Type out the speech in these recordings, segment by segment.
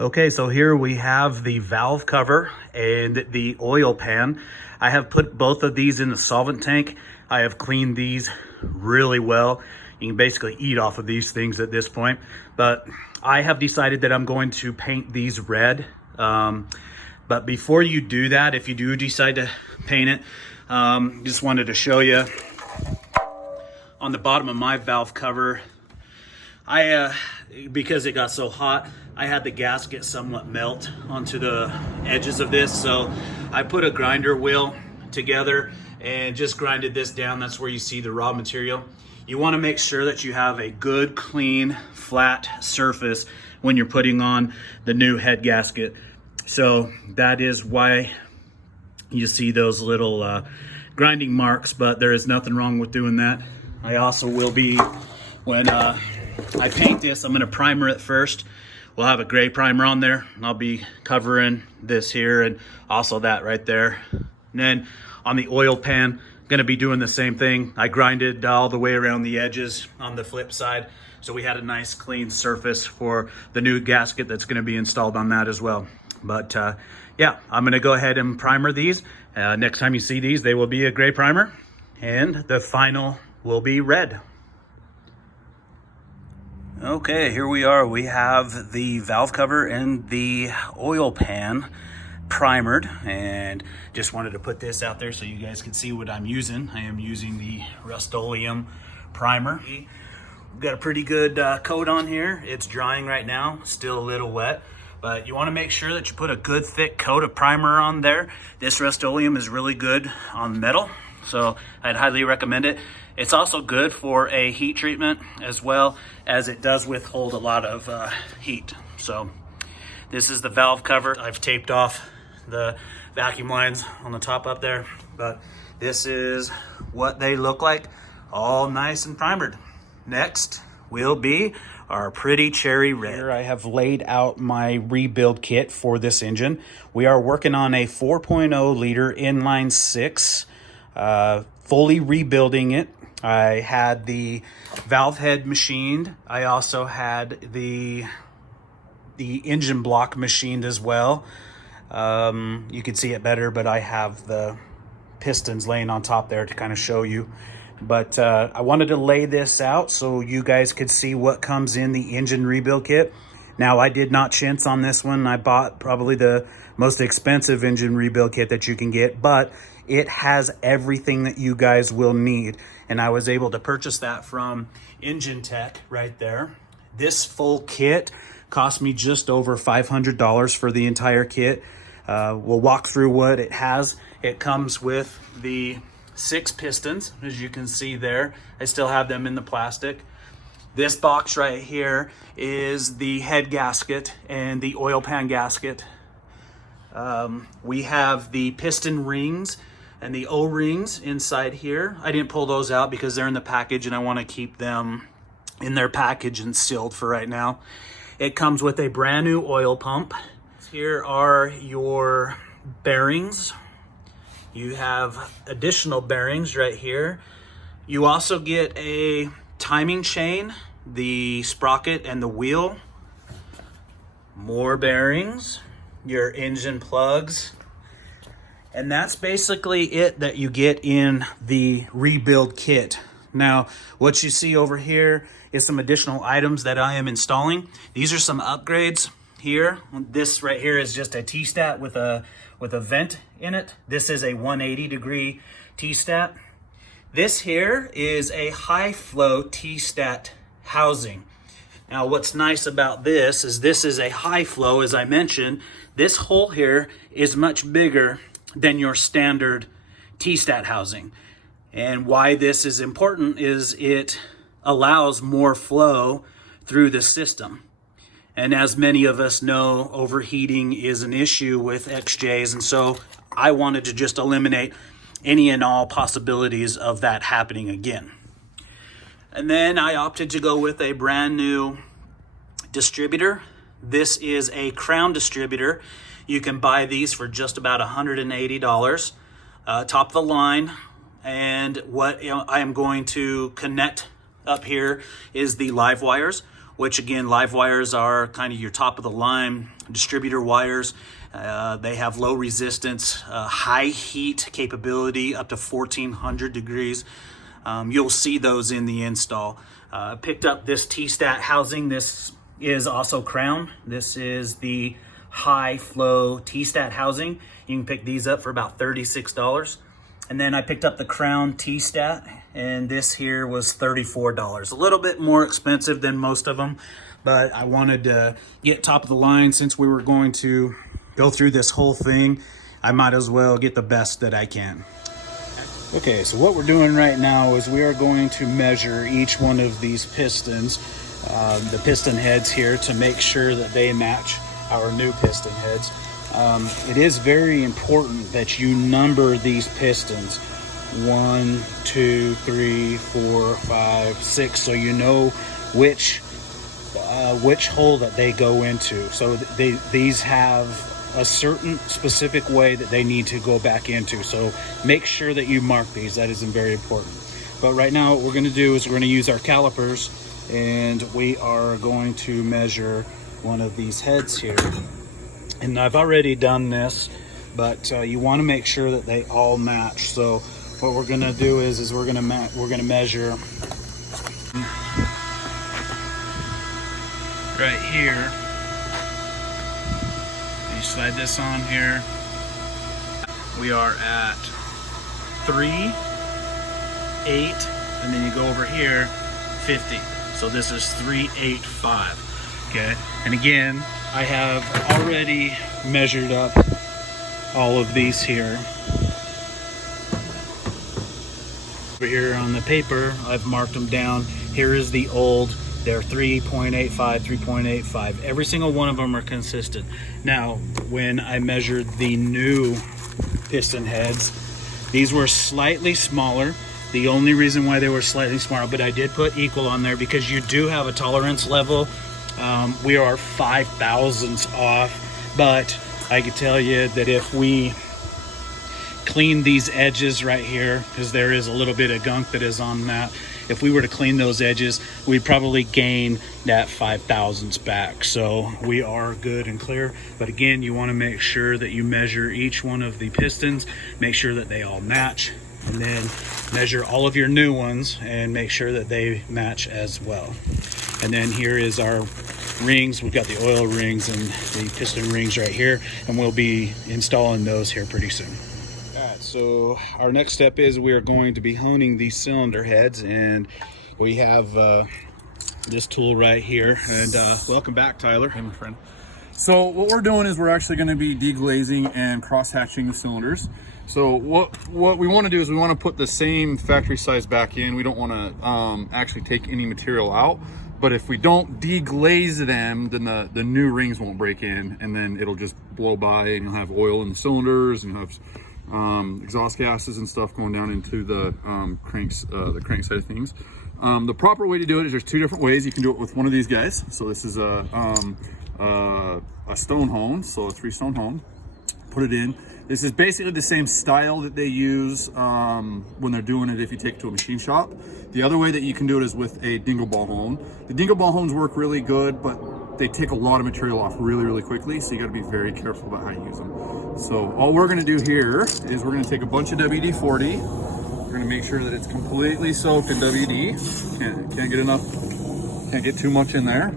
Okay, so here we have the valve cover and the oil pan. I have put both of these in the solvent tank. I have cleaned these really well. You can basically eat off of these things at this point. But I have decided that I'm going to paint these red. But before you do that, if you do decide to paint it, just wanted to show you on the bottom of my valve cover, because it got so hot, I had the gasket somewhat melt onto the edges of this. So I put a grinder wheel together and just grinded this down. That's where you see the raw material. You want to make sure that you have a good, clean, flat surface when you're putting on the new head gasket. So that is why you see those little grinding marks, but there is nothing wrong with doing that. I also will be, when I paint this, I'm going to primer it first. We'll have a gray primer on there, and I'll be covering this here and also that right there. And then on the oil pan, I'm going to be doing the same thing. I grinded all the way around the edges on the flip side, so we had a nice clean surface for the new gasket that's going to be installed on that as well. But yeah, I'm going to go ahead and primer these. Next time you see these, they will be a gray primer, and the final will be red. Okay, here we are. We have the valve cover and the oil pan primered, and just wanted to put this out there so you guys can see what I'm using. I am using the Rust-Oleum primer. We've got a pretty good coat on here. It's drying right now, still a little wet, but you want to make sure that you put a good thick coat of primer on there. This Rust-Oleum is really good on metal, so I'd highly recommend it. It's also good for a heat treatment, as well as it does withhold a lot of heat. So this is the valve cover. I've taped off the vacuum lines on the top up there, but this is what they look like, all nice and primered. Next will be our pretty cherry red. Here I have laid out my rebuild kit for this engine. We are working on a 4.0 liter inline 6, fully rebuilding it. I had the valve head machined. I also had the engine block machined as well. You can see it better, but I have the pistons laying on top there to kind of show you. But I wanted to lay this out so you guys could see what comes in the engine rebuild kit. Now, I did not chintz on this one. I bought probably the most expensive engine rebuild kit that you can get, but it has everything that you guys will need. And I was able to purchase that from Engine Tech right there. This full kit cost me just over $500 for the entire kit. We'll walk through what it has. It comes with the 6 pistons, as you can see there. I still have them in the plastic. This box right here is the head gasket and the oil pan gasket. We have the piston rings and the O-rings inside here. I didn't pull those out because they're in the package and I want to keep them in their package and sealed for right now. It comes with a brand new oil pump. Here are your bearings. You have additional bearings right here. You also get a timing chain, the sprocket and the wheel. More bearings, your engine plugs. And that's basically it that you get in the rebuild kit. Now, what you see over here is some additional items that I am installing. These are some upgrades here. This right here is just a T-stat with a vent in it. This is a 180-degree T-stat. This here is a high flow T-stat housing. Now, what's nice about this is a high flow, as I mentioned. This hole here is much bigger than your standard T-stat housing. And why this is important is it allows more flow through the system. And as many of us know, overheating is an issue with XJs, and so I wanted to just eliminate any and all possibilities of that happening again. And then I opted to go with a brand new distributor. This is a Crown distributor. You can buy these for just about $180, top of the line. And what I am going to connect up here is the live wires. which again, live wires are kind of your top of the line distributor wires. They have low resistance, high heat capability, up to 1400 degrees. You'll see those in the install. Picked up this T-stat housing. This is also Crown. This is the high flow T-stat housing. You can pick these up for about $36. And then I picked up the Crown T-stat, and this here was $34. A little bit more expensive than most of them, but I wanted to get top of the line. Since we were going to go through this whole thing, I might as well get the best that I can. Okay, so what we're doing right now is we are going to measure each one of these pistons, the piston heads here, to make sure that they match our new piston heads. It is very important that you number these pistons 1, 2, 3, 4, 5, 6, so you know which hole that they go into. So these have a certain specific way that they need to go back into. So make sure that you mark these. That is very important. But right now what we're going to do is we're going to use our calipers, and we are going to measure one of these heads here. And I've already done this, but you want to make sure that they all match. So what we're going to do is we're going to measure right here. You slide this on here. We are at 3, 8, and then you go over here 50. So this is 385. Okay, and again, I have already measured up all of these here. Over here on the paper, I've marked them down. Here is the old. They're 3.85, 3.85. Every single one of them are consistent. Now, when I measured the new piston heads, these were slightly smaller. The only reason why they were slightly smaller, but I did put equal on there because you do have a tolerance level. We are 5 thousandths off, but I can tell you that if we clean these edges right here, because there is a little bit of gunk that is on that, if we were to clean those edges, we'd probably gain that 5 thousandths back. So we are good and clear. But again, you want to make sure that you measure each one of the pistons, make sure that they all match, and then measure all of your new ones and make sure that they match as well. And then here is our rings. We've got the oil rings and the piston rings right here, and we'll be installing those here pretty soon. All right, so our next step is we are going to be honing these cylinder heads, and we have this tool right here. And welcome back, Tyler. Hey, my friend. So what we're doing is we're actually going to be deglazing and cross-hatching the cylinders. So what we want to do is we want to put the same factory size back in. We don't want to actually take any material out. But if we don't deglaze them, then the new rings won't break in, and then it'll just blow by, and you'll have oil in the cylinders, and you'll have exhaust gases and stuff going down into the crank side of things. The proper way to do it is there's 2 different ways. You can do it with one of these guys. So this is a stone hone, so a 3-stone hone. Put it in. This is basically the same style that they use when they're doing it if you take it to a machine shop. The other way that you can do it is with a dingle ball hone. The dingle ball hones work really good, but they take a lot of material off really, really quickly, so you gotta be very careful about how you use them. So all we're gonna do here is we're gonna take a bunch of WD-40. We're gonna make sure that it's completely soaked in WD. Can't get enough, can't get too much in there.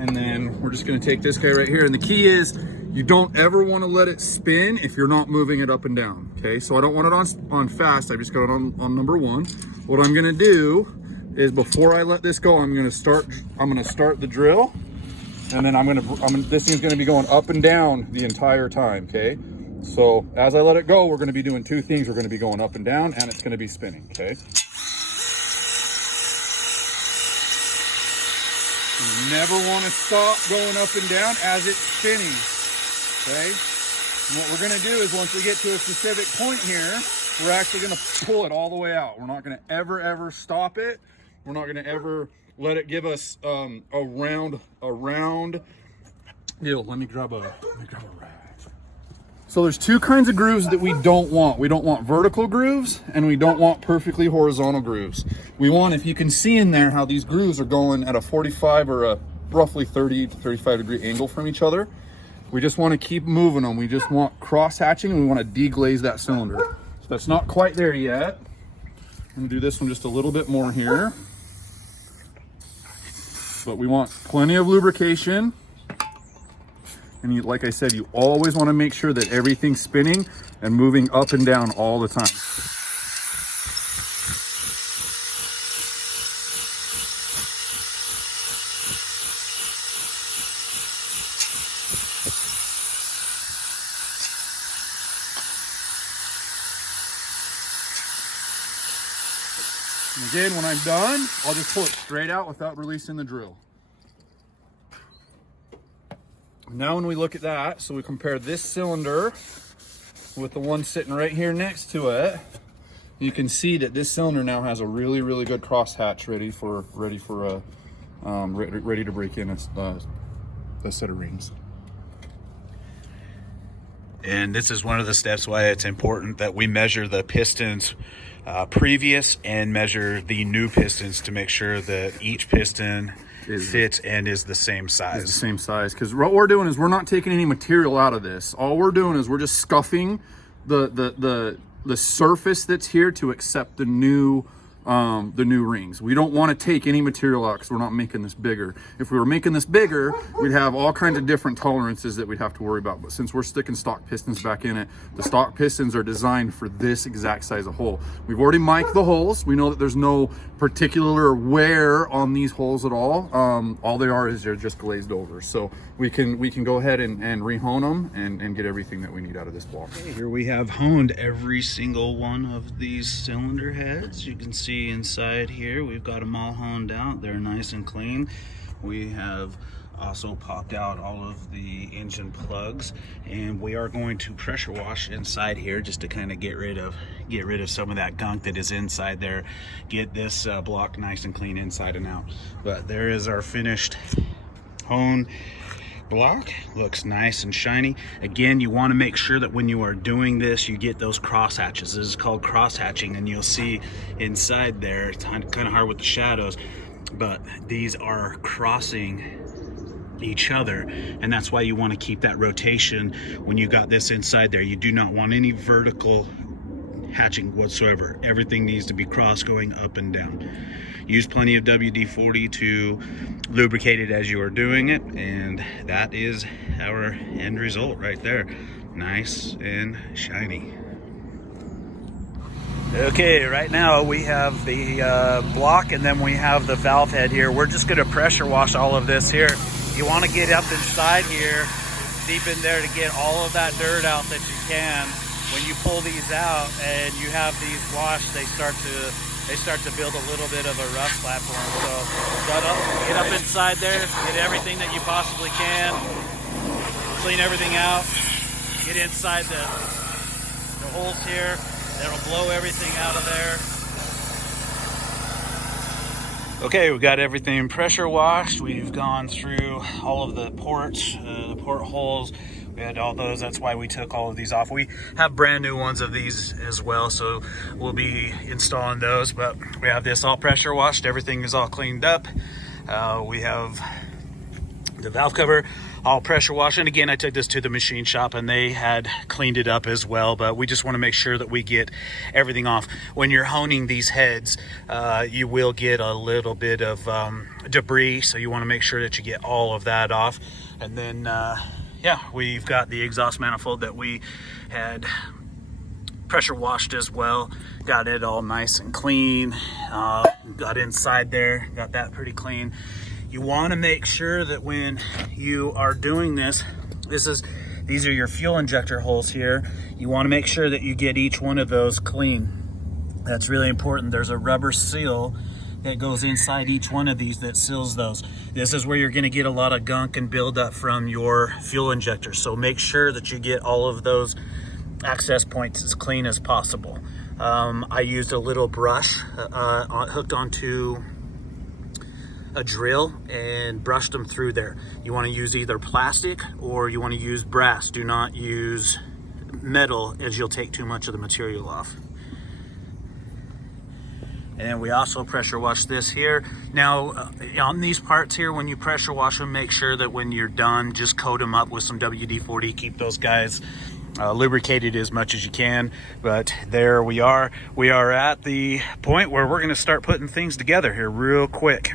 And then we're just gonna take this guy right here, and the key is you don't ever want to let it spin if you're not moving it up and down. Okay, so I don't want it on fast. I just got it on number 1. What I'm gonna do is before I let this go, I'm gonna start the drill, and then this thing's gonna be going up and down the entire time. Okay, so as I let it go, we're gonna be doing 2 things. We're gonna be going up and down, and it's gonna be spinning. Okay. You never want to stop going up and down as it's spinning. Okay, and what we're going to do is once we get to a specific point here, we're actually going to pull it all the way out. We're not going to ever stop it. We're not going to ever let it give us a round deal. Let me grab a rag. So there's two kinds of grooves that we don't want. We don't want vertical grooves, and we don't want perfectly horizontal grooves. We want, if you can see in there how these grooves are going at a 45 or a roughly 30 to 35 degree angle from each other. We just want to keep moving them. We just want cross hatching, and we want to deglaze that cylinder. So that's not quite there yet. I'm gonna do this one just a little bit more here. But we want plenty of lubrication. And you, like I said, you always want to make sure that everything's spinning and moving up and down all the time. And again, when I'm done, I'll just pull it straight out without releasing the drill. Now when we look at that, so we compare this cylinder with the one sitting right here next to it, you can see that this cylinder now has a really, really good crosshatch ready to break in a set of rings. And this is one of the steps why it's important that we measure the pistons previous and measure the new pistons to make sure that each piston fits and is the same size. It's the same size, because what we're doing is we're not taking any material out of this. All we're doing is we're just scuffing the surface that's here to accept the new rings. We don't want to take any material out because we're not making this bigger. If we were making this bigger, we'd have all kinds of different tolerances that we'd have to worry about. But since we're sticking stock pistons back in it, the stock pistons are designed for this exact size of hole. We've already mic'd the holes. We know that there's no particular wear on these holes at all. All they are is they're just glazed over. So we can go ahead and rehone them and get everything that we need out of this block. Okay, here we have honed every single one of these cylinder heads. You can see inside here we've got them all honed out. They're nice and clean. We have also popped out all of the engine plugs, and we are going to pressure wash inside here just to kind of get rid of some of that gunk that is inside there, get this block nice and clean inside and out. But there is our finished hone block. Looks nice and shiny. Again, you want to make sure that when you are doing this, you get those cross hatches. This is called cross hatching, and you'll see inside there, it's kind of hard with the shadows, but these are crossing each other, and that's why you want to keep that rotation when you got this inside there. You do not want any vertical hatching whatsoever. Everything needs to be cross going up and down. Use plenty of WD-40 to lubricate it as you are doing it, and that is our end result right there. Nice and shiny. Okay, right now we have the block, and then we have the valve head here. We're just going to pressure wash all of this here. You want to get up inside here, deep in there, to get all of that dirt out that you can. When you pull these out and you have these washed, they start to build a little bit of a rough platform. So get up inside there, get everything that you possibly can, clean everything out, get inside the holes here. That'll blow everything out of there. Okay, we've got everything pressure washed. We've gone through all of the ports, the port holes. We had all those. That's why we took all of these off. We have brand new ones of these as well, so we'll be installing those. But we have this all pressure washed. Everything is all cleaned up. We have the valve cover all pressure washed. And again, I took this to the machine shop and they had cleaned it up as well, but we just want to make sure that we get everything off. When you're honing these heads, you will get a little bit of debris, so you want to make sure that you get all of that off. And then yeah, we've got the exhaust manifold that we had pressure washed as well. Got it all nice and clean. Got inside there, got that pretty clean. You want to make sure that when you are doing this, these are your fuel injector holes here. You want to make sure that you get each one of those clean. That's really important. There's a rubber seal that goes inside each one of these that seals those. This is where you're going to get a lot of gunk and buildup from your fuel injector. So make sure that you get all of those access points as clean as possible. I used a little brush hooked onto a drill and brushed them through there. You want to use either plastic or you want to use brass. Do not use metal as you'll take too much of the material off. And we also pressure wash this here. Now, on these parts here, when you pressure wash them, make sure that when you're done, just coat them up with some WD-40. Keep those guys lubricated as much as you can. But there we are. We are at the point where we're going to start putting things together here real quick.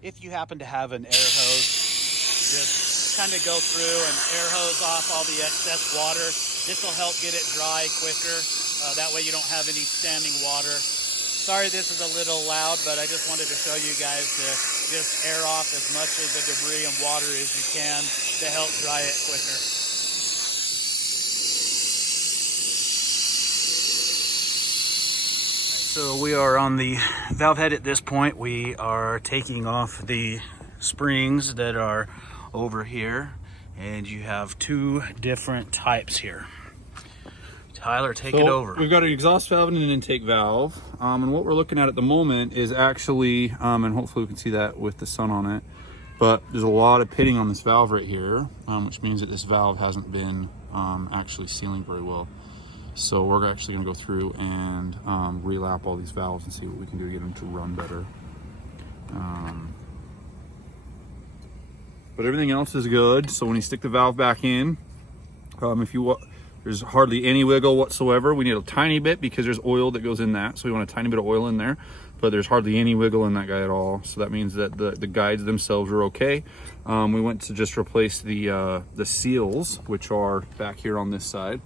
If you happen to have an air hose, just kind of go through and air hose off all the excess water. This will help get it dry quicker. That way you don't have any standing water. Sorry this is a little loud, but I just wanted to show you guys to just air off as much of the debris and water as you can to help dry it quicker. So we are on the valve head at this point. We are taking off the springs that are over here, and you have two different types here. Tyler, take it over. We've got an exhaust valve and an intake valve. And what we're looking at the moment is actually, and hopefully we can see that with the sun on it, but there's a lot of pitting on this valve right here, which means that this valve hasn't been actually sealing very well. So we're actually gonna go through and relap all these valves and see what we can do to get them to run better. But everything else is good. So when you stick the valve back in, there's hardly any wiggle whatsoever. We need a tiny bit because there's oil that goes in that. So we want a tiny bit of oil in there, but there's hardly any wiggle in that guy at all. So that means that the guides themselves are okay. We went to just replace the seals, which are back here on this side.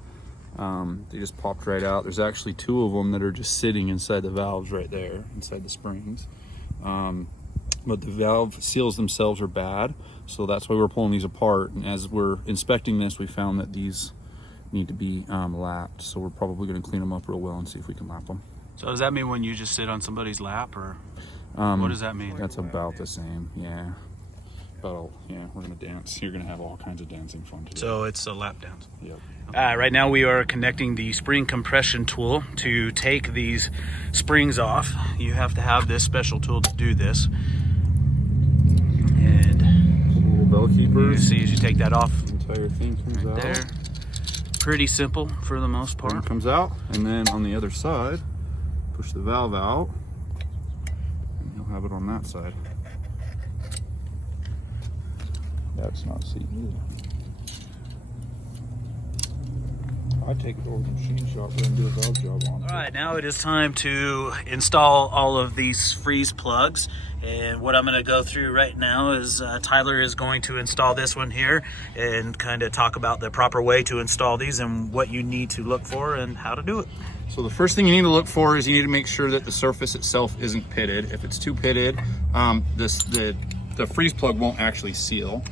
They just popped right out. There's actually two of them that are just sitting inside the valves right there, inside the springs. But the valve seals themselves are bad. So that's why we're pulling these apart. And as we're inspecting this, we found that these need to be lapped, so we're probably going to clean them up real well and see if we can lap them. So does that mean when you just sit on somebody's lap, or what does that mean? That's about the same, yeah. But yeah, we're going to dance. You're going to have all kinds of dancing fun today. So it's a lap dance. Yep. Right now we are connecting the spring compression tool to take these springs off. You have to have this special tool to do this. And little bell keepers. you see as you take that off, The entire thing comes out. there. Pretty simple for the most part. One comes out, and then on the other side, push the valve out, and you'll have it on that side. That's not seated. I'd take it over to the machine shop and do a valve job on it. All right, now it is time to install all of these freeze plugs. And what I'm going to go through right now is Tyler is going to install this one here and kind of talk about the proper way to install these and what you need to look for and how to do it. So the first thing you need to look for is you need to make sure that the surface itself isn't pitted. If it's too pitted, the freeze plug won't actually seal.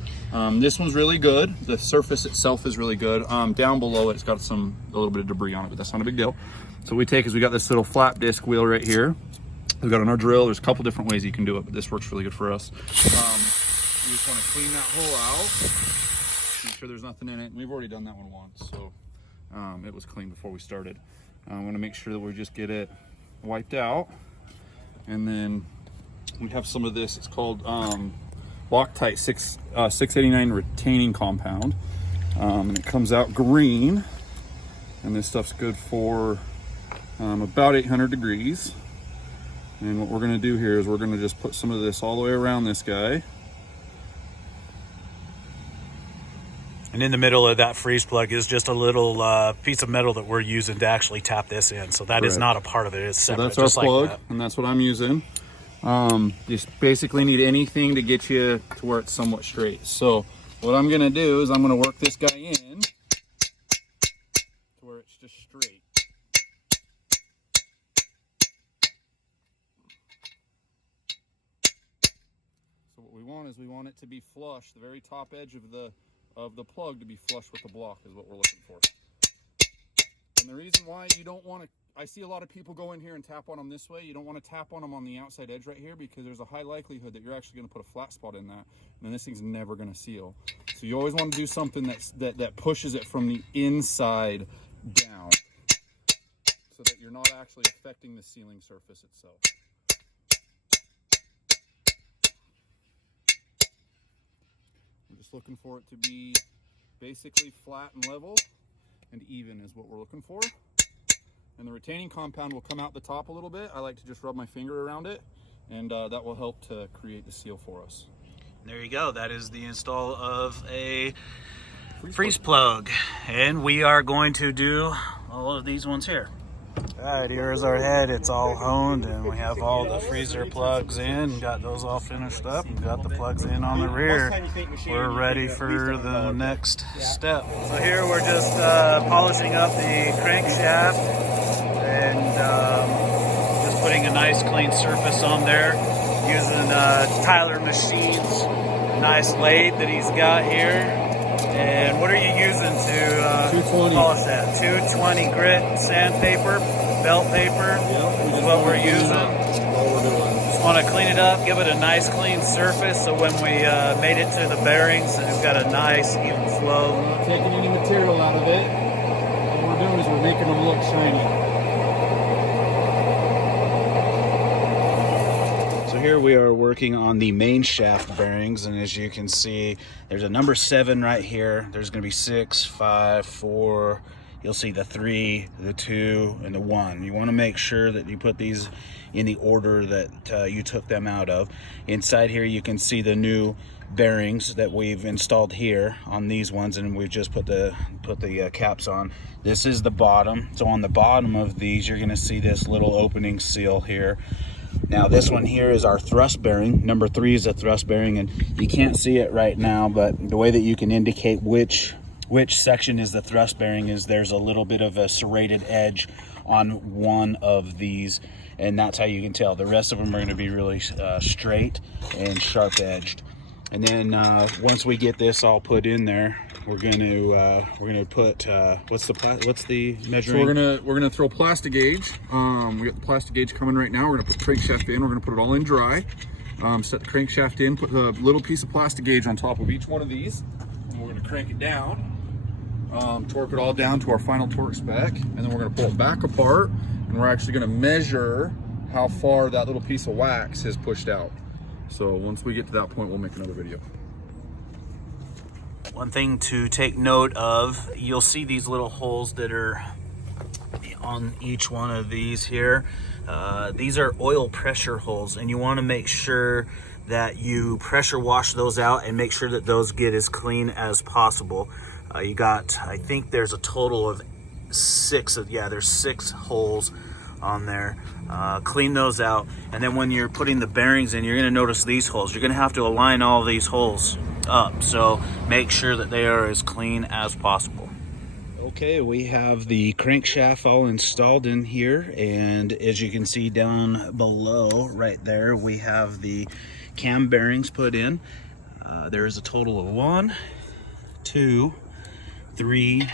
This one's really good. The surface itself is really good. Down below it, it's got a little bit of debris on it, but that's not a big deal. So what we take is we got this little flat disc wheel right here. We've got on our drill. There's a couple different ways you can do it, but this works really good for us. You just want to clean that hole out, make sure there's nothing in it. We've already done that one once, so it was clean before we started. I want to make sure that we just get it wiped out, and then we have some of this. It's called Loctite 689 retaining compound, and it comes out green, and this stuff's good for about 800 degrees. And what we're going to do here is we're going to just put some of this all the way around this guy. And in the middle of that freeze plug is just a little piece of metal that we're using to actually tap this in. So that is not a part of it. It's separate. So that's our plug, and that's what I'm using. Just basically need anything to get you to where it's somewhat straight. So what I'm going to do is I'm going to work this guy in to where it's just straight. So what we want is we want it to be flush. The very top edge of the plug to be flush with the block is what we're looking for. And the reason why you don't want to, I see a lot of people go in here and tap on them this way. You don't want to tap on them on the outside edge right here because there's a high likelihood that you're actually going to put a flat spot in that, and then this thing's never going to seal. So you always want to do something that pushes it from the inside down so that you're not actually affecting the sealing surface itself. I'm just looking for it to be basically flat and level. and even is what we're looking for. And the retaining compound will come out the top a little bit. I like to just rub my finger around it, and that will help to create the seal for us. There you go. That is the install of a freeze plug. And we are going to do all of these ones here. All right, here's our head. It's all honed, and we have all the freezer plugs in. Got those all finished up. We got the plugs in on the rear. We're ready for the next step. So here we're just polishing up the crankshaft and just putting a nice clean surface on there using Tyler Machine's nice lathe that he's got here. And what are you using to polish that? 220 grit sandpaper, belt paper is what we're using. Just want to clean it up, give it a nice clean surface so when we made it to the bearings, it's got a nice even flow. We're not taking any material out of it. What we're doing is we're making them look shiny. Here we are working on the main shaft bearings, and as you can see, there's a number 7 right here. There's going to be 6, 5, 4. You'll see the 3, the 2, and the 1. You want to make sure that you put these in the order that you took them out of. Inside here you can see the new bearings that we've installed here on these ones, and we've just put the caps on. This is the bottom. So on the bottom of these you're going to see this little opening seal here. Now this one here is our thrust bearing. Number 3 is a thrust bearing, and you can't see it right now, but the way that you can indicate which section is the thrust bearing is there's a little bit of a serrated edge on one of these, and that's how you can tell. The rest of them are going to be really straight and sharp edged. And then once we get this all put in there, we're gonna put what's the measuring? So we're gonna throw plastic gauge. We got the plastic gauge coming right now. We're gonna put the crankshaft in. We're gonna put it all in dry. Set the crankshaft in. Put a little piece of plastic gauge on top of each one of these, and we're gonna crank it down. Torque it all down to our final torque spec, and then we're gonna pull it back apart, and we're actually gonna measure how far that little piece of wax has pushed out. So once we get to that point, we'll make another video. One thing to take note of, you'll see these little holes that are on each one of these here. These are oil pressure holes, and you want to make sure that you pressure wash those out and make sure that those get as clean as possible. You got, I think there's a total of 6, there's 6 holes on there. Clean those out, and then when you're putting the bearings in, you're going to notice these holes. You're going to have to align all these holes up, so make sure that they are as clean as possible. Okay, we have the crankshaft all installed in here, and as you can see down below right there, we have the cam bearings put in. There is a total of 1, 2, 3,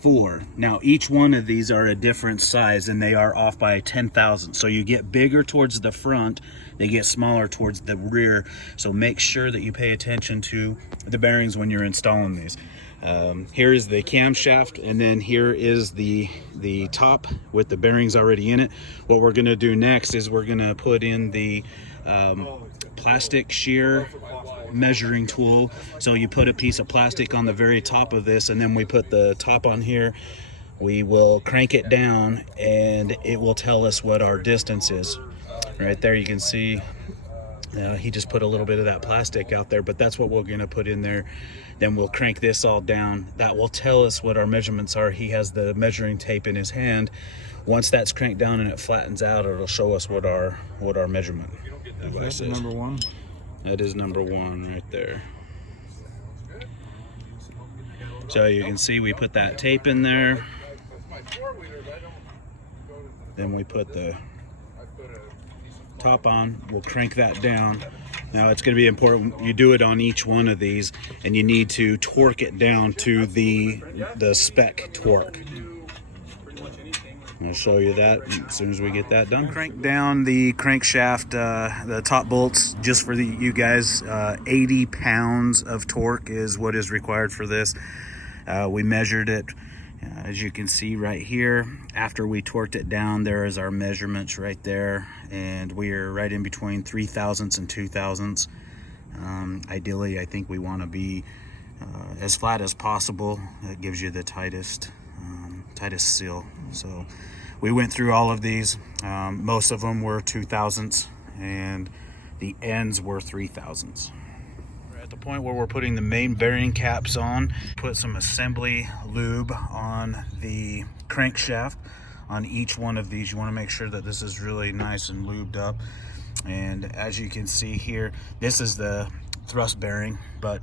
4. Now each one of these are a different size, and they are off by 10,000. So you get bigger towards the front, they get smaller towards the rear. So make sure that you pay attention to the bearings when you're installing these. Here is the camshaft, and then here is the top with the bearings already in it. What we're going to do next is we're going to put in the plastic shear measuring tool. So you put a piece of plastic on the very top of this, and then we put the top on here. We will crank it down, and it will tell us what our distance is. Right there you can see he just put a little bit of that plastic out there, but that's what we're going to put in there. Then we'll crank this all down. That will tell us what our measurements are. He has the measuring tape in his hand. Once that's cranked down and it flattens out, it'll show us what our measurement device is. Number 1. That is number 1 right there. So you can see we put that tape in there. Then we put the top on. We'll crank that down. Now it's going to be important you do it on each one of these, and you need to torque it down to the spec torque. I'll show you that as soon as we get that done. Crank down the crankshaft, the top bolts, just for you guys. 80 pounds of torque is what is required for this. We measured it, as you can see right here. After we torqued it down, there is our measurements right there, and we are right in between 3 thousandths and 2 thousandths. Ideally, I think we want to be as flat as possible. That gives you the tightest seal. So we went through all of these. Most of them were 2,000ths and the ends were 3,000ths. We're at the point where we're putting the main bearing caps on. Put some assembly lube on the crankshaft. On each one of these, you want to make sure that this is really nice and lubed up. And as you can see here, this is the thrust bearing, but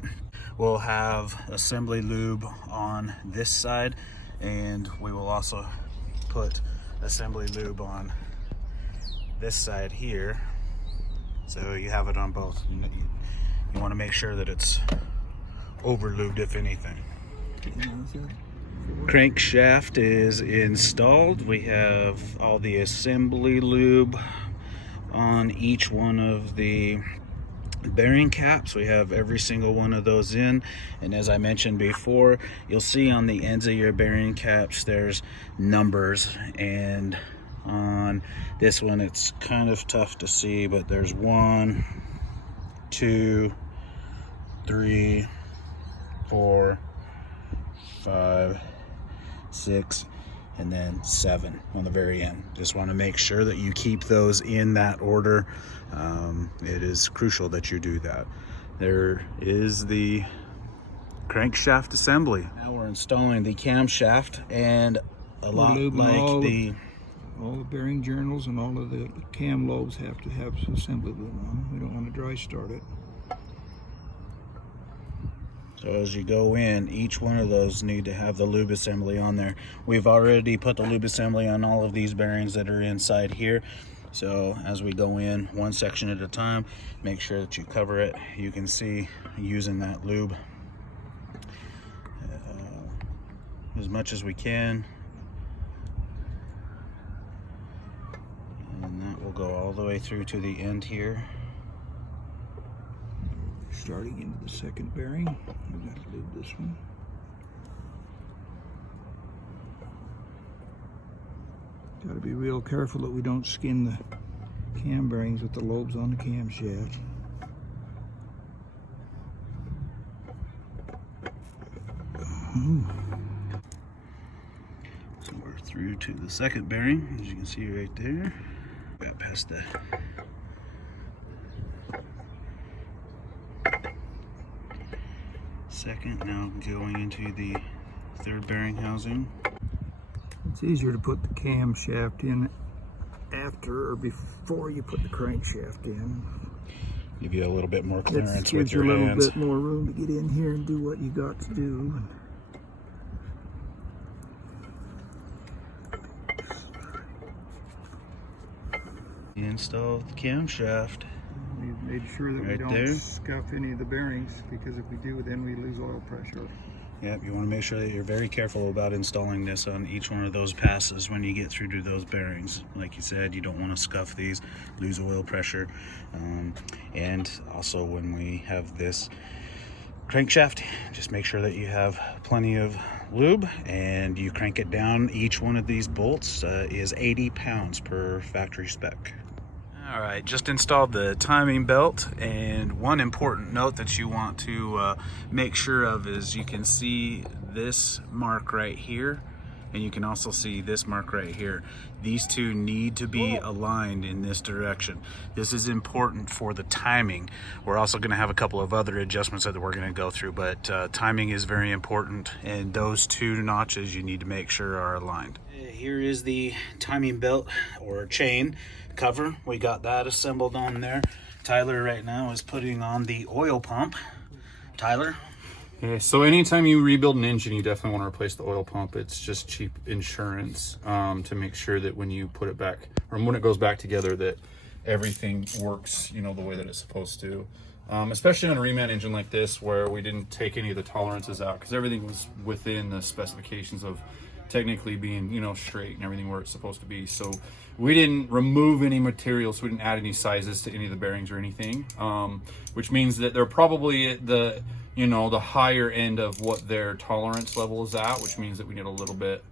we'll have assembly lube on this side, and we will also put assembly lube on this side here, so you have it on both. You want to make sure that it's over lubed if anything. Crankshaft is installed. We have all the assembly lube on each one of the bearing caps. We have every single one of those in, and as I mentioned before, you'll see on the ends of your bearing caps there's numbers, and on this one it's kind of tough to see, but there's 1, 2, 3, 4, 5, 6, and then 7 on the very end. Just want to make sure that you keep those in that order. It is crucial that you do that. There is the crankshaft assembly. Now we're installing the camshaft, and a lot like all the bearing journals and all of the cam lobes have to have some assembly lube on. We don't want to dry start it. So as you go in, each one of those need to have the lube assembly on there. We've already put the lube assembly on all of these bearings that are inside here. So as we go in one section at a time, make sure that you cover it. You can see using that lube as much as we can. And that will go all the way through to the end here. Starting into the second bearing, we got to lube this one. Got to be real careful that we don't skin the cam bearings with the lobes on the camshaft. So we're through to the second bearing, as you can see right there. Got past the second, now going into the third bearing housing. It's easier to put the camshaft in after or before you put the crankshaft in. Give you a little bit more clearance It with gives you your a little hands. bit more room to get in here and do what you got to do. Install the camshaft. We've made sure that we Right don't there. scuff any of the bearings, because if we do, then we lose oil pressure. Yep, you want to make sure that you're very careful about installing this on each one of those passes when you get through to those bearings. Like you said, you don't want to scuff these, lose oil pressure. And also when we have this crankshaft, just make sure that you have plenty of lube and you crank it down. Each one of these bolts is 80 pounds per factory spec. All right, just installed the timing belt, and one important note that you want to make sure of is you can see this mark right here, and you can also see this mark right here. These two need to be aligned in this direction. This is important for the timing. We're also going to have a couple of other adjustments that we're going to go through, but timing is very important, and those two notches you need to make sure are aligned. Here is the timing belt or chain cover. We got that assembled on there. Tyler right now is putting on the oil pump. Tyler? Yeah, so anytime you rebuild an engine, you definitely want to replace the oil pump. It's just cheap insurance to make sure that when you put it back, or when it goes back together, that everything works, you know, the way that it's supposed to. Especially on a reman engine like this, where we didn't take any of the tolerances out, because everything was within the specifications of technically being, you know, straight and everything where it's supposed to be. So we didn't remove any materials, so we didn't add any sizes to any of the bearings or anything, which means that they're probably the you know, the higher end of what their tolerance level is at, which means that we need a little bit,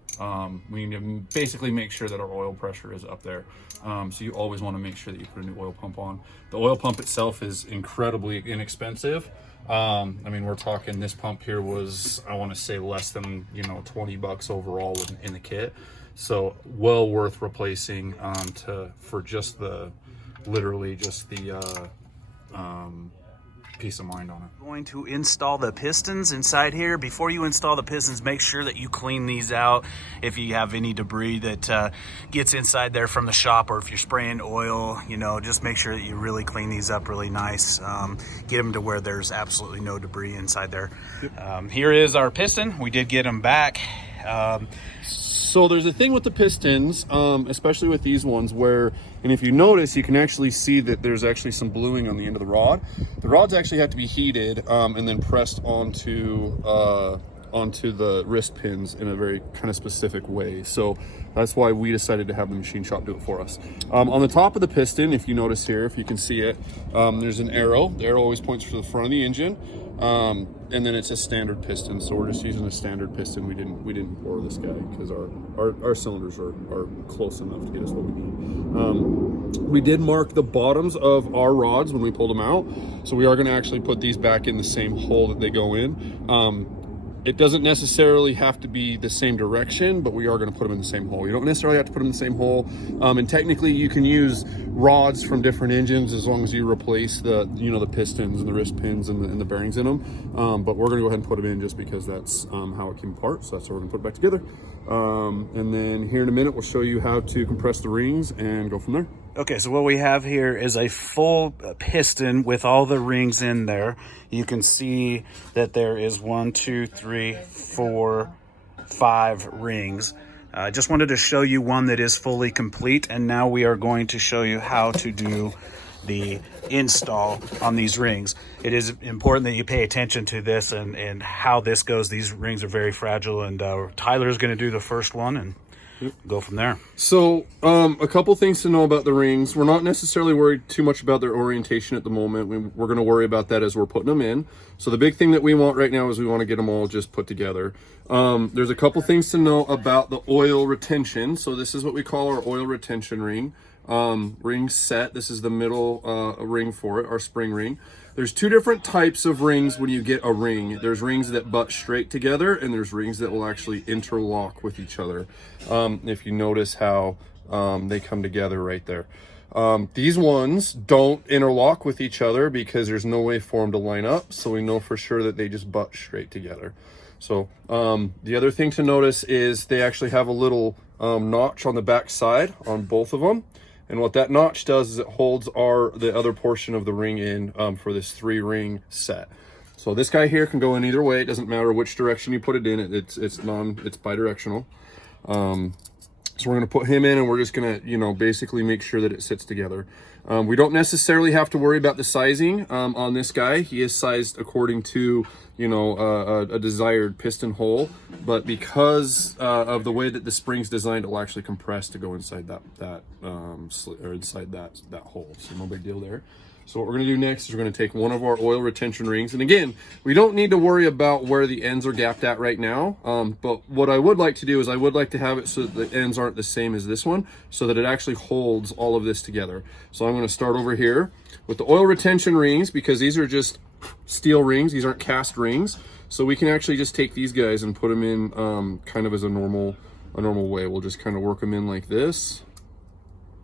we need to basically make sure that our oil pressure is up there. So you always want to make sure that you put a new oil pump on. The oil pump itself is incredibly inexpensive. I mean, we're talking, this pump here was, I want to say, less than, you know, 20 bucks overall in the kit. So well worth replacing for just the, literally just the peace of mind on it. Going to install the pistons inside here. Before you install the pistons, make sure that you clean these out if you have any debris that gets inside there from the shop, or if you're spraying oil, you know, just make sure that you really clean these up really nice. Get them to where there's absolutely no debris inside there. Yep. Here is our piston. We did get them back. So there's a thing with the pistons, especially with these ones where, and if you notice, you can actually see that there's actually some bluing on the end of the rod. The rods actually have to be heated and then pressed onto the wrist pins in a very kind of specific way. So that's why we decided to have the machine shop do it for us. On the top of the piston, if you notice here, if you can see it, there's an arrow. The arrow always points to the front of the engine. And then it's a standard piston, so we're just using a standard piston. We didn't bore this guy because our cylinders are close enough to get us what we need. We did mark the bottoms of our rods when we pulled them out, so we are going to actually put these back in the same hole that they go in. It doesn't necessarily have to be the same direction, but we are going to put them in the same hole. You don't necessarily have to put them in the same hole. And technically you can use rods from different engines as long as you replace the pistons and the wrist pins and the bearings in them. But we're going to go ahead and put them in just because that's how it came apart. So that's how we're going to put it back together. And then here in a minute, we'll show you how to compress the rings and go from there. Okay, so what we have here is a full piston with all the rings in there. You can see that there is 1, 2, 3, 4, 5 rings. I just wanted to show you one that is fully complete, and now we are going to show you how to do the install on these rings. It is important that you pay attention to this and how this goes. These rings are very fragile, and Tyler's going to do the first one and go from there. So a couple things to know about the rings. We're not necessarily worried too much about their orientation at the moment. We're going to worry about that as we're putting them in. So the big thing that we want right now is we want to get them all just put together. There's a couple things to know about the oil retention. So this is what we call our oil retention ring. Ring set. This is the middle ring for it, our spring ring. There's two different types of rings when you get a ring. There's rings that butt straight together, and there's rings that will actually interlock with each other. If you notice how they come together right there. These ones don't interlock with each other because there's no way for them to line up, so we know for sure that they just butt straight together. So the other thing to notice is they actually have a little notch on the back side on both of them. And what that notch does is it holds the other portion of the ring in for this 3-ring set. So this guy here can go in either way. It doesn't matter which direction you put it in. It's bidirectional. So we're going to put him in, and we're just going to, basically make sure that it sits together. We don't necessarily have to worry about the sizing on this guy. He is sized according to, a desired piston hole, but because of the way that the spring's designed, it will actually compress to go inside that hole. So no big deal there. So what we're going to do next is we're going to take one of our oil retention rings. And again, we don't need to worry about where the ends are gapped at right now. But what I would like to do is I would like to have it so that the ends aren't the same as this one, so that it actually holds all of this together. So I'm going to start over here with the oil retention rings, because these are just steel rings. These aren't cast rings. So we can actually just take these guys and put them in kind of as a normal way. We'll just kind of work them in like this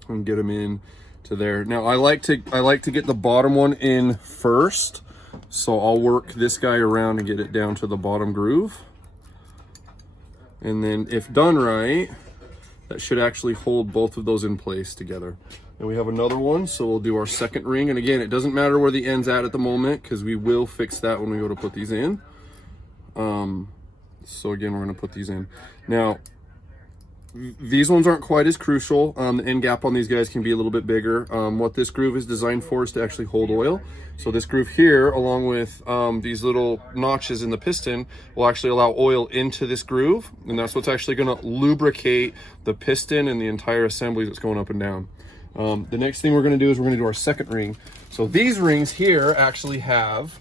and get them in to there. Now I like to get the bottom one in first, so I'll work this guy around and get it down to the bottom groove, and then if done right, that should actually hold both of those in place together. And we have another one, so we'll do our second ring, and again, it doesn't matter where the end's at the moment because we will fix that when we go to put these in. So again, we're going to put these in now. These ones aren't quite as crucial. The end gap on these guys can be a little bit bigger. What this groove is designed for is to actually hold oil. So this groove here, along with these little notches in the piston, will actually allow oil into this groove. And that's what's actually going to lubricate the piston and the entire assembly that's going up and down. The next thing we're going to do is we're going to do our second ring. So these rings here actually have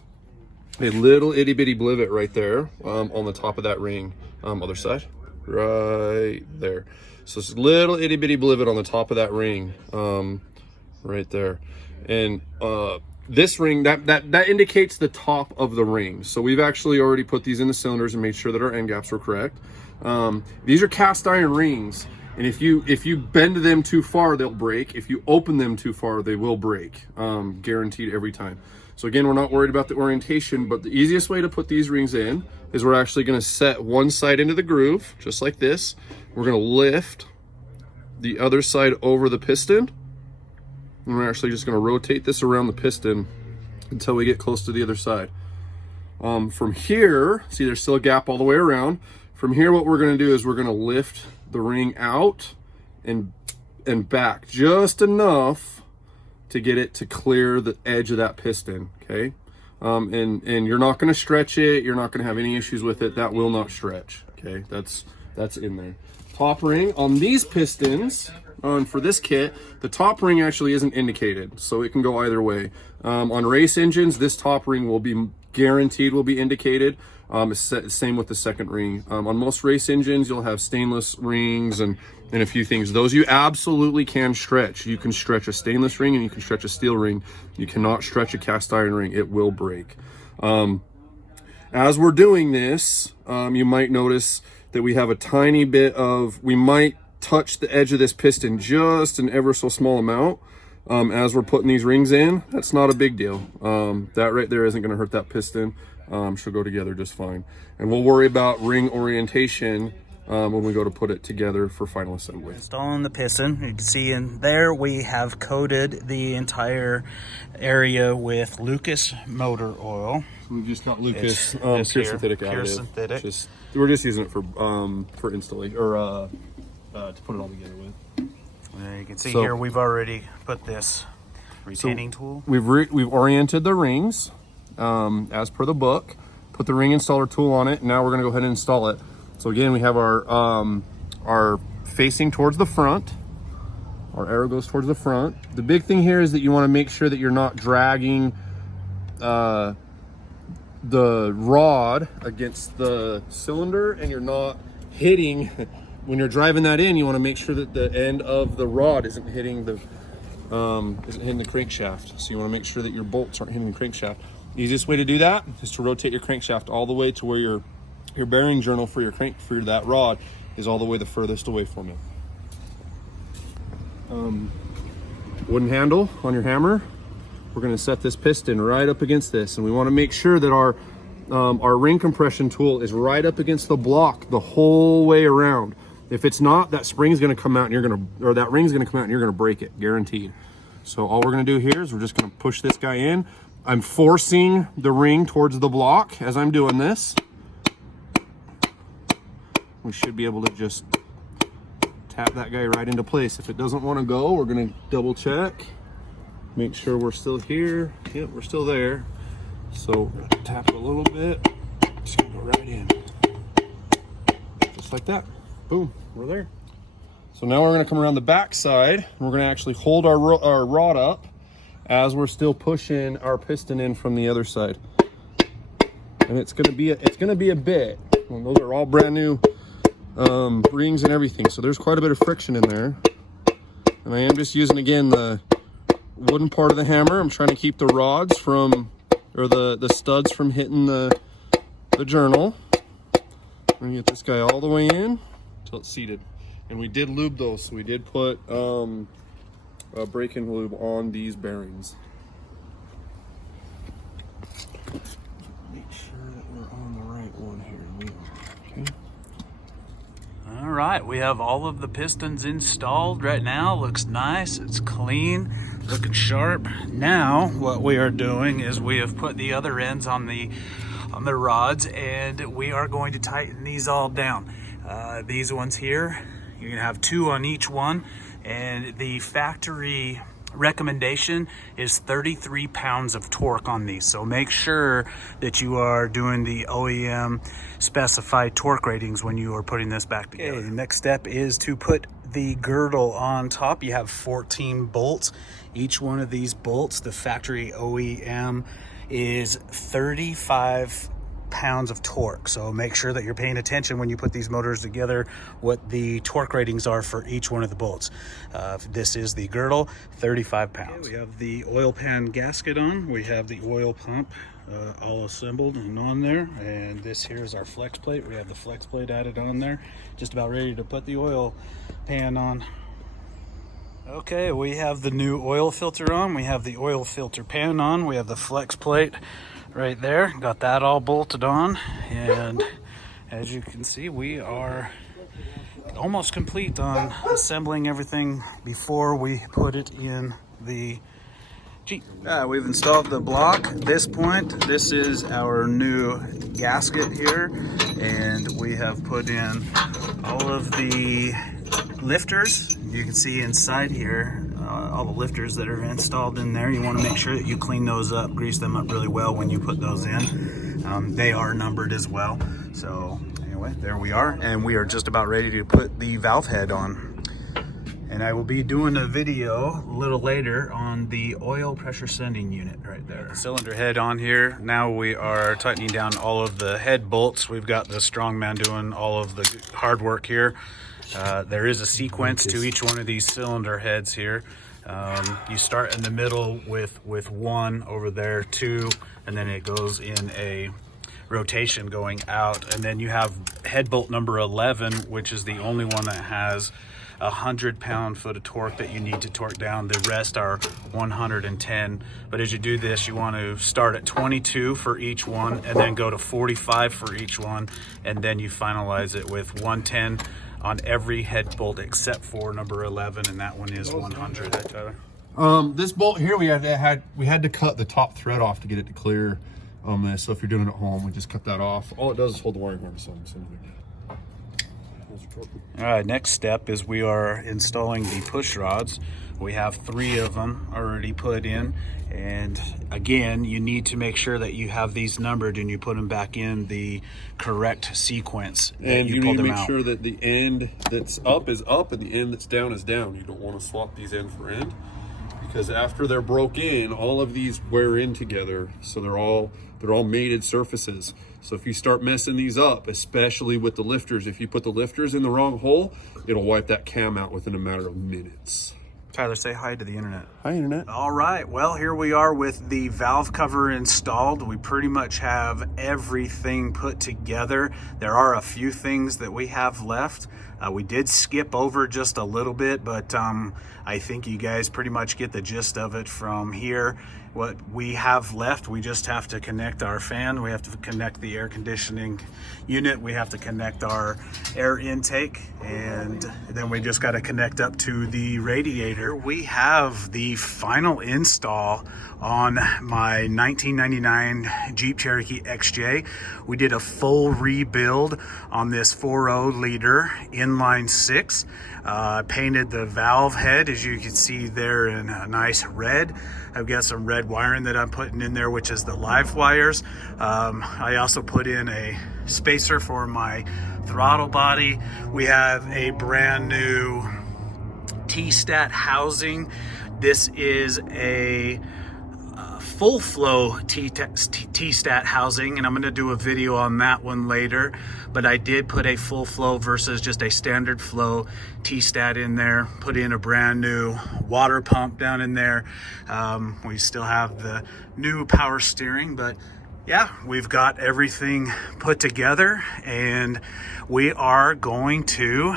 a little itty bitty blivet right there on the top of that ring. Other side, right there. So it's a little itty bitty blivet on the top of that ring, right there. And this ring, that indicates the top of the ring. So we've actually already put these in the cylinders and made sure that our end gaps were correct. These are cast iron rings, and if you bend them too far, they'll break. If you open them too far, they will break, guaranteed every time. So again, we're not worried about the orientation, but the easiest way to put these rings in is we're actually going to set one side into the groove, just like this. We're going to lift the other side over the piston, and we're actually just going to rotate this around the piston until we get close to the other side. From here, see there's still a gap all the way around. From here, what we're going to do is we're going to lift the ring out and back just enough to get it to clear the edge of that piston, okay? And you're not going to stretch it. You're not going to have any issues with it. That will not stretch, okay? That's in there. Top ring on these pistons, for this kit, the top ring actually isn't indicated, so it can go either way. On race engines, this top ring will be guaranteed will be indicated. Same with the second ring. On most race engines, you'll have stainless rings and a few things. Those you absolutely can stretch. You can stretch a stainless ring and you can stretch a steel ring. You cannot stretch a cast iron ring. It will break. As we're doing this, you might notice that we have a tiny bit of, we might touch the edge of this piston just an ever so small amount. As we're putting these rings in, that's not a big deal. That right there isn't going to hurt that piston. She'll go together just fine. And we'll worry about ring orientation when we go to put it together for final assembly. Installing the piston, you can see in there we have coated the entire area with Lucas motor oil. We've just got Lucas It's pure here, synthetic pure additive. synthetic. We're just using it for installation or to put it all together with. You can see here we've already put this retaining tool. We've oriented the rings as per the book. Put the ring installer tool on it. Now we're going to go ahead and install it. So again, we have our facing towards the front. Our arrow goes towards the front. The big thing here is that you want to make sure that you're not dragging the rod against the cylinder, and you're not hitting when you're driving that in. You want to make sure that the end of the rod isn't hitting the crankshaft. So you want to make sure that your bolts aren't hitting the crankshaft. The easiest way to do that is to rotate your crankshaft all the way to where your bearing journal for that rod is all the way the furthest away from it. Wooden handle on your hammer. We're going to set this piston right up against this, and we want to make sure that our ring compression tool is right up against the block the whole way around. If it's not, that spring's going to come out, and that ring's going to come out, and you're going to break it, guaranteed. So all we're going to do here is we're just going to push this guy in. I'm forcing the ring towards the block as I'm doing this. We should be able to just tap that guy right into place. If it doesn't want to go, we're going to double check. Make sure we're still here. Yep, we're still there. So tap it a little bit. Just gonna go right in. Just like that. Boom, we're there. So now we're gonna come around the back side, and we're gonna actually hold our rod up as we're still pushing our piston in from the other side. And it's gonna be a bit. And those are all brand new rings and everything. So there's quite a bit of friction in there. And I am just using, again, the wooden part of the hammer. I'm trying to keep the rods from, or the studs from hitting the journal. I'm gonna get this guy all the way in until it's seated. And we did lube those, so we did put a break-in lube on these bearings. Make sure that we're on the right one here. We are. Okay. All right, we have all of the pistons installed right now. Looks nice, it's clean, looking sharp. Now what we are doing is we have put the other ends on the rods, and we are going to tighten these all down. These ones here, you're gonna have 2 on each one, and the factory recommendation is 33 pounds of torque on these. So make sure that you are doing the OEM specified torque ratings when you are putting this back together. Okay, the next step is to put the girdle on top. You have 14 bolts. Each one of these bolts, the factory OEM is 35 pounds of torque. So make sure that you're paying attention when you put these motors together, what the torque ratings are for each one of the bolts. This is the girdle, 35 pounds. Okay, we have the oil pan gasket on. We have the oil pump all assembled and on there. And this here is our flex plate. We have the flex plate added on there. Just about ready to put the oil pan on. Okay, we have the new oil filter on. We have the oil filter pan on. We have the flex plate right there. Got that all bolted on. And as you can see, we are almost complete on assembling everything before we put it in the Jeep. We've installed the block at this point. This is our new gasket here. And we have put in all of the lifters. You can see inside here all the lifters that are installed in there. You want to make sure that you clean those up, grease them up really well when you put those in. They are numbered as well. So anyway, there we are, and we are just about ready to put the valve head on. And I will be doing a video a little later on the oil pressure sending unit right there. The cylinder head on here. Now we are tightening down all of the head bolts. We've got the strongman doing all of the hard work here. There is a sequence to each one of these cylinder heads here. You start in the middle with one over there, two, and then it goes in a rotation going out. And then you have head bolt number 11, which is the only one that has 100 pound-foot of torque that you need to torque down. The rest are 110. But as you do this, you want to start at 22 for each one and then go to 45 for each one, and then you finalize it with 110 on every head bolt except for number 11, and that one is 100. Tyler? This bolt here, we had to cut the top thread off to get it to clear on this. So if you're doing it at home, we just cut that off. All it does is hold the wiring harness on. All right, next step is we are installing the push rods. We have 3 of them already put in, and again, you need to make sure that you have these numbered and you put them back in the correct sequence. And you need to make sure that the end that's up is up and the end that's down is down. You don't want to swap these end for end, because after they're broke in, all of these wear in together, so they're all mated surfaces. So if you start messing these up, especially with the lifters, if you put the lifters in the wrong hole, it'll wipe that cam out within a matter of minutes. Tyler, say hi to the internet. Hi, internet. All right, well, here we are with the valve cover installed. We pretty much have everything put together. There are a few things that we have left. We did skip over just a little bit, but I think you guys pretty much get the gist of it from here. What we have left, we just have to connect our fan. We have to connect the air conditioning unit. We have to connect our air intake, and then we just got to connect up to the radiator. We have the final install on my 1999 Jeep Cherokee XJ. We did a full rebuild on this 4.0 liter inline 6. Painted the valve head, as you can see there, in a nice red. I've got some red wiring that I'm putting in there, which is the live wires. I also put in a spacer for my throttle body. We have a brand new T-stat housing. This is a full flow T-stat housing, and I'm going to do a video on that one later, but I did put a full flow versus just a standard flow T-stat in there, put in a brand new water pump down in there. We still have the new power steering, but yeah, we've got everything put together, and we are going to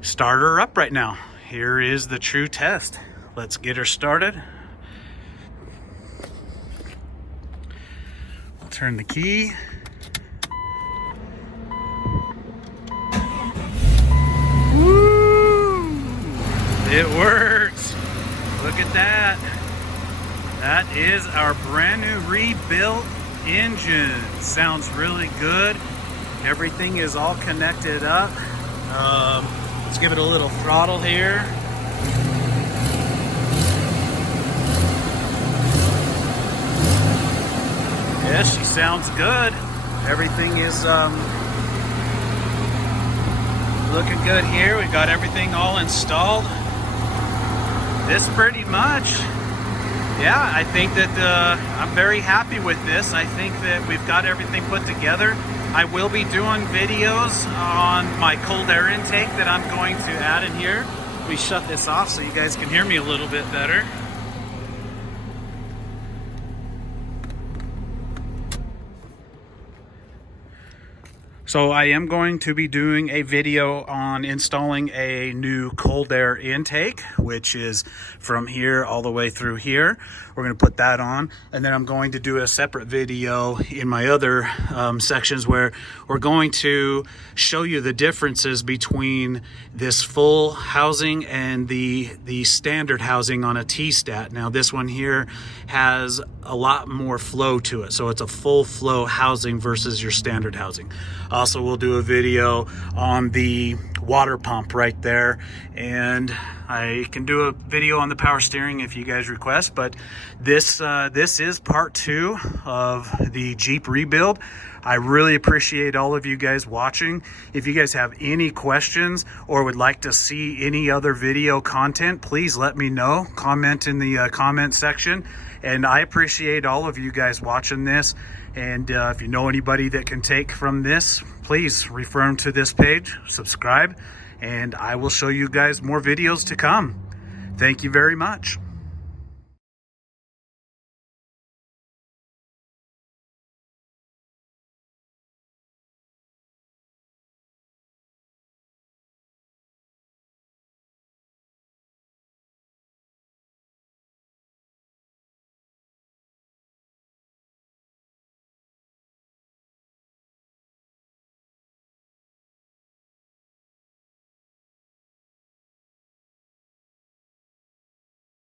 start her up right now. Here is the true test. Let's get her started. Turn the key. Woo! It works. Look at that. That is our brand new rebuilt engine. Sounds really good. Everything is all connected up. Let's give it a little throttle here. Yes, she sounds good. Everything is looking good here. We got everything all installed. This pretty much yeah, I think that I'm very happy with this. I think that we've got everything put together. I will be doing videos on my cold air intake that I'm going to add in here. We shut this off so you guys can hear me a little bit better. So I am going to be doing a video on installing a new cold air intake, which is from here all the way through here. We're going to put that on, and then I'm going to do a separate video in my other sections where we're going to show you the differences between this full housing and the standard housing on a T-stat. Now this one here has a lot more flow to it, so it's a full flow housing versus your standard housing. Also, we'll do a video on the water pump right there, and I can do a video on the power steering if you guys request. But this is part 2 of the Jeep rebuild. I really appreciate all of you guys watching. If you guys have any questions or would like to see any other video content, please let me know. Comment in the comment section. And I appreciate all of you guys watching this. And if you know anybody that can take from this, please refer them to this page, subscribe, and I will show you guys more videos to come. Thank you very much.